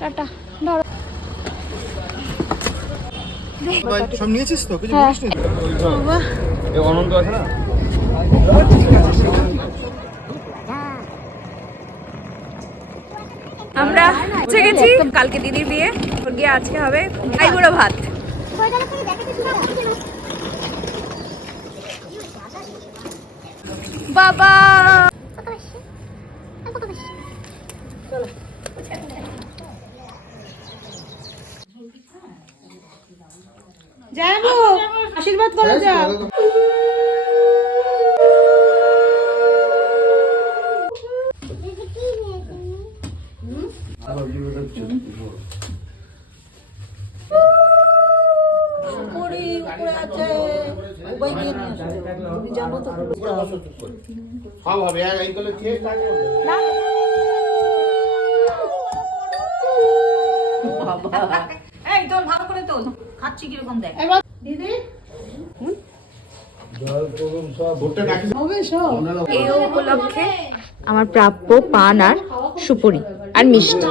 Tata ধরো। সব নিয়েছিস তো? কিছু বলিস নি? অনন্ত আছে না? আমরা পৌঁছে গেছি। কালকে দিদির বিয়ে, গিয়ে আজকে হবে আইবুড়ো ভাত। বাবা যাবো, আশীর্বাদ করে যাও। এই তোল, ভালো করে তোল, খাচ্ছি কিরকম দেখ দিদি। এই উপলক্ষে আমার প্রাপ্য পান আর সুপুরি আর মিষ্টি।